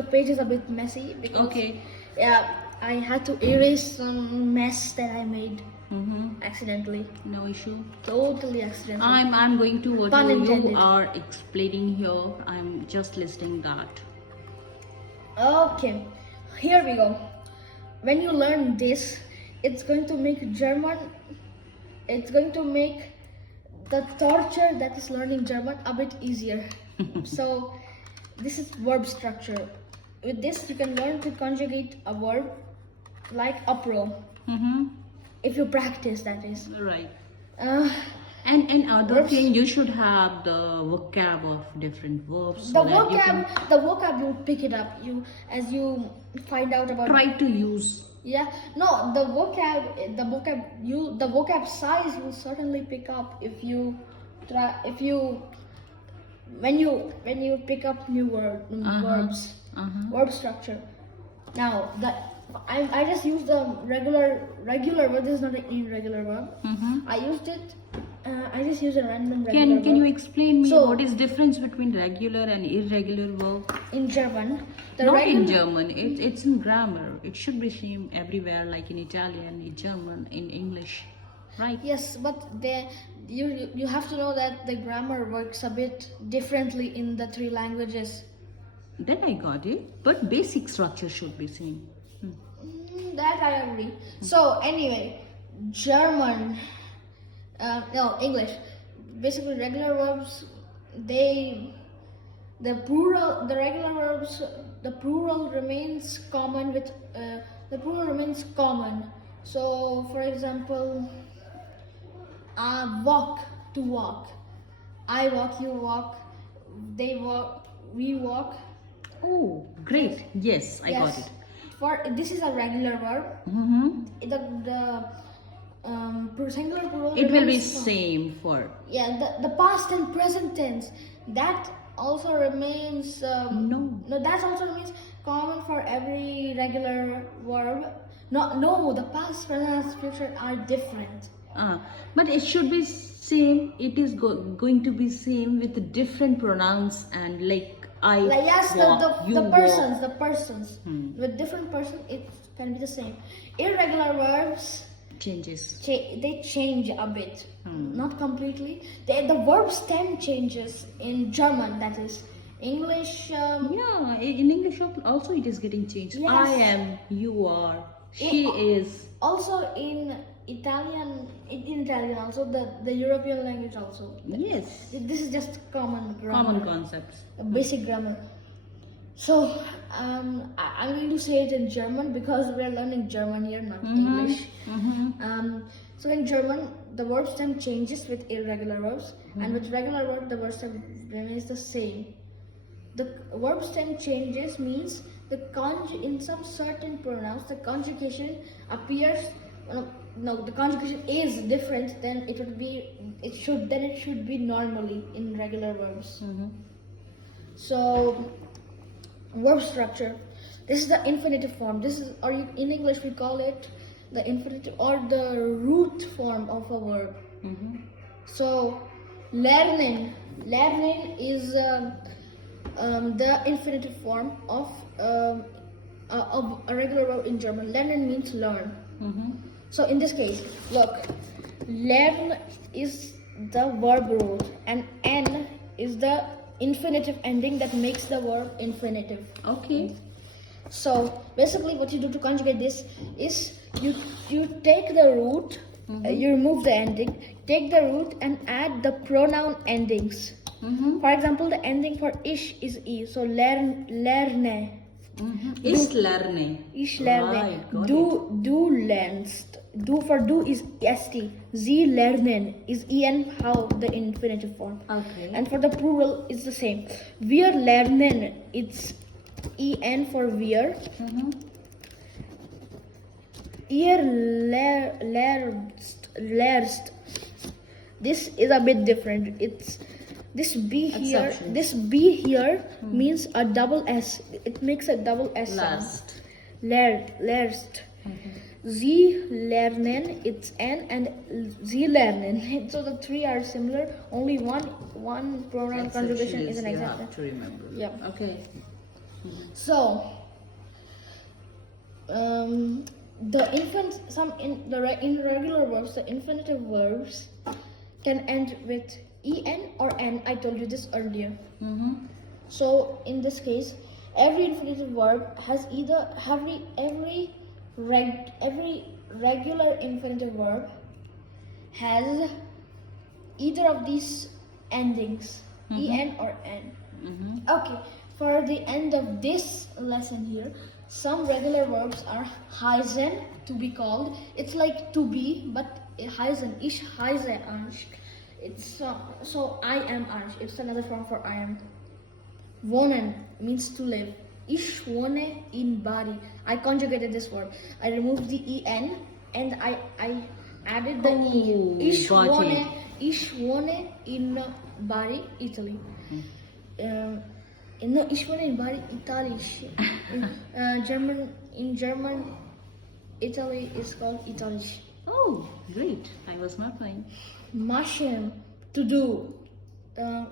The page is a bit messy because Okay. yeah, I had to erase some mess that I made accidentally. No issue. Totally accidentally. I'm going to what Pun you intended. are explaining here. I'm just listening that. Okay, here we go. When you learn this, it's going to make German, it's going to make the torture that is learning German a bit easier. So, this is verb structure. With this, you can learn to conjugate a verb like uproar. If you practice, that is. Right. Uh, And other Verbs. thing, you should have the vocab of different verbs. the So that you can vocab, you pick it up. You as you find out about. try to use. Yeah, no, the vocab size will certainly pick up if you try when you pick up new verbs, verb structure. Now I just used the regular verb. This is not an irregular verb. I used it. I just used a random regular verb. Can you explain me So- what is difference between regular and irregular verb? In German, Not in German. It's in grammar. It should be same everywhere, like in Italian, in German, in English, right? Yes, but you have to know that the grammar works a bit differently in the three languages. Then I got it. But basic structure should be same. That I agree. So anyway, German, no, English. Basically, regular verbs, the regular verbs, the plural remains common with the plural remains common. So, for example, walk, to walk. I walk, you walk, they walk, we walk. Oh, great. Yes, I got Yes. it. For this is a regular verb. The singular plural. It will be remains same for Yeah, the past and present tense. That also remains. No. That also remains common for every regular verb. No, the past, present, and future are different. but it should be same. It is going to be same with different pronouns and like I Like yes, walk, you the walk. persons with different person, it can be the same. Irregular verbs Changes. they change a bit, not completely. The verb stem changes in German. That is English. Yeah, in English also it is getting changed. Yes. I am, you are, she is. Also in Italian also the European language also. Yes. This is just common grammar. Common concepts. Basic grammar. So I'm going to say it in German because we are learning German here, not English. So in German, the verb stem changes with irregular verbs, and with regular verbs, the verb stem remains the same. The verb stem changes means in some certain pronouns, the conjugation appears. No, the conjugation is different than it would be. It should be normally in regular verbs. So, verb structure. This is the infinitive form. In English we call it the infinitive or the root form of a verb. So, lernen is the infinitive form of a regular verb in German. Lernen means learn. So in this case, look, lernen is the verb root and n is the infinitive ending that makes the verb infinitive. Okay. So basically what you do to conjugate this is you take the root, you remove the ending, take the root and add the pronoun endings. For example, the ending for ish is e, so lerne. Is lerne. Ich lerne. Right, got Du lernst. Do for do is st. Sie lernen is en, how the infinitive form. Okay. And for the plural, it's the same. Wir lernen, it's en for wir. Ihr lernst. This is a bit different. It's this B here. Exceptions. This B here means a double S. It makes a double S sound. Lernst. Sie lernen, it's N, and Sie lernen. So the three are similar. Only one pronoun conjugation is an You exception. have to remember. Yeah. Okay. So, in regular verbs, the infinitive verbs can end with en or n. I told you this earlier. So in this case, every infinitive verb has either every regular infinitive verb has either of these endings, en or n. Okay, for the end of this lesson here, some regular verbs are heißen, to be called. It's like to be, but heißen. Ich heiße Ansh. It's so I am Ansh. It's another form for I am. Wohnen means to live. Ich wohne in Bari. I conjugated this verb. I removed the en and I added the e. Ich wohne in Bari, Italy. Ich wohne in Bari, Italisch. In German, Italy is called Italisch. Oh, great. I was not knowing. Machen, to do.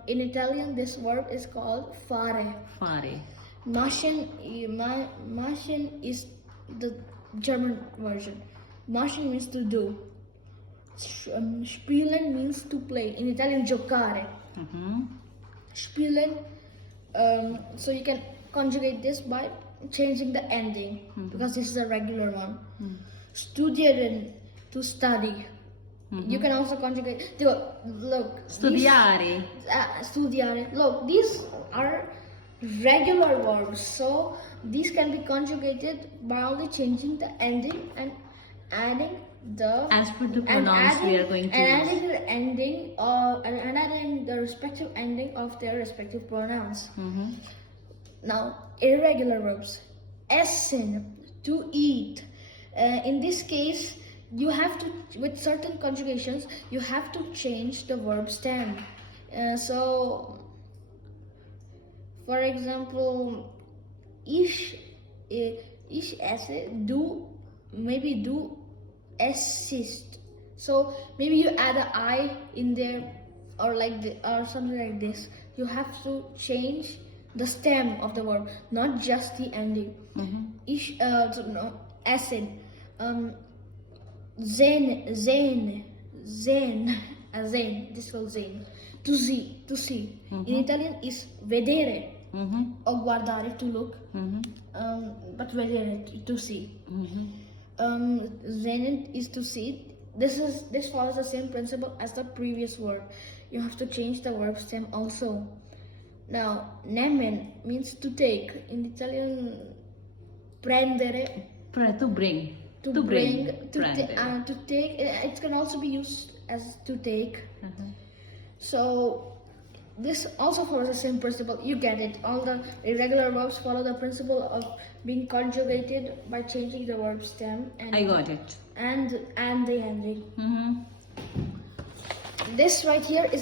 In Italian, this verb is called fare. Fare. Machen is the German version. Machen means to do. Spielen means to play. In Italian, giocare. Spielen. So you can conjugate this by changing the ending because this is a regular one. Studieren, to study. You can also conjugate. Look. Studiare. Studiare. Look, these are regular verbs, so these can be conjugated by only changing the ending and adding the As per the pronouns we are going to use. adding the ending and adding the respective ending of their respective pronouns. Now, irregular verbs. Essen, to eat. In this case, you have to, with certain conjugations, you have to change the verb stem. So, for example, ich esse, maybe do assist. So maybe you add an I in there, or or something like this. You have to change the stem of the verb, not just the ending. Essen. Sehen. This was sehen. To see. In Italian is vedere. Or guardare, to look. But vedere, to see. Sehen is to see. This follows the same principle as the previous verb. You have to change the verb stem also. Now, nehmen means to take. In Italian, prendere. To bring. To take. It can also be used as to take. So this also follows the same principle. You get it. All the irregular verbs follow the principle of being conjugated by changing the verb stem. And I got it. And the ending. This right here is